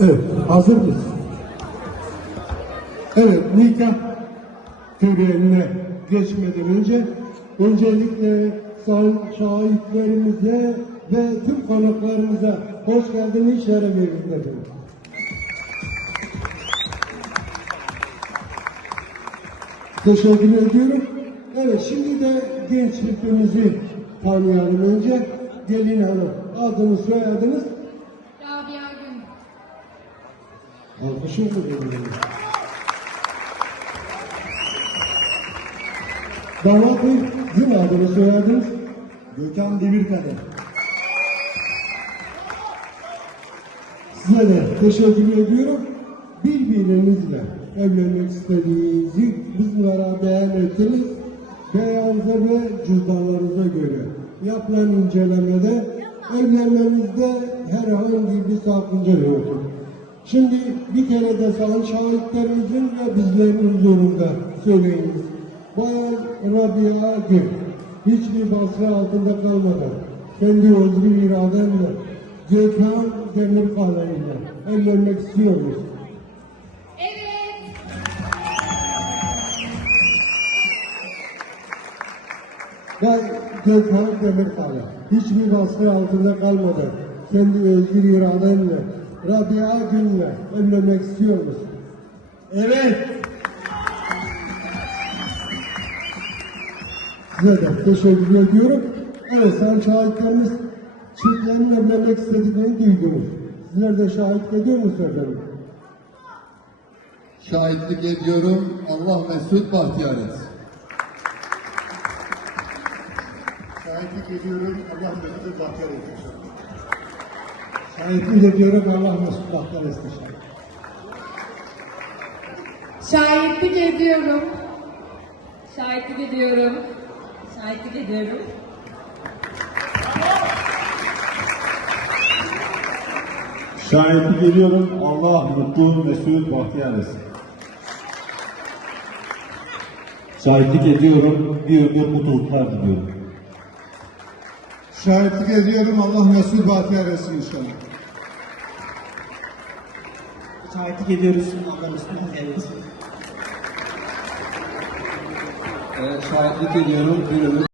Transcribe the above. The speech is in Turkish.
Evet, hazır mısın? Evet, nikah törenine geçmeden önce öncelikle sayın şahitlerimize ve tüm konuklarımıza hoş geldiniz, şeref verdiniz. Teşekkür ediyorum. Evet, şimdi de genç çiftimizi tanıyalım önce. Gelin hanım, adınız, soyadınız, Rabia Gün. Alkışım mı geliyor? Damat Bey, sizin adını soyadınız. Gökhan Demirkale. Size de teşekkür ediyorum. Birbirinizle evlenmek istediğinizi bizlere beyan ettiniz. Beyanınıza ve cüzdanlarınıza göre yapılan incelemede evlenmenizde herhangi bir sakınca yoktur. Şimdi bir kere de sayın şahitlerimizin ve bizlerin huzurunda söyleyiniz. Bayan Rabia Gül, hiçbir baskı altında kalmadan kendi özgür iradenle Gökhan Demirkale ile evlenmek istiyor musun? Evet. Ben Gökhan Demirkale, hiçbir baskı altında kalmadan kendi özgür iradenle Rabia Gül'le evlenmek istiyor musun? Evet. Size de teşekkür ediyorum. Evet, sayın şahitlerimiz çiftlerin evlenmek istediklerini duydunuz. Sizler de şahit ediyor musunuz efendim? Şahitlik ediyorum. Allah mesut bahtiyar etsin. Şahitlik ediyorum. Allah mesut bahtiyar etsin. Şahitlik ediyorum, Allah bahtiyar etsin. Şahitlik ediyorum. Şahitlik ediyorum. Şahitlik ediyorum. Şahitlik ediyorum. Allah mutlu, mesut, bahtiyar etsin. Şahitlik ediyorum, bir ömür mutluluklar diliyorum. Şahitlik ediyorum. Allah mesut, bahtiyar etsin inşallah. Şahitlik ediyoruz. Allah Müslüman eylesin. Şahitlik ediyorum. Ömür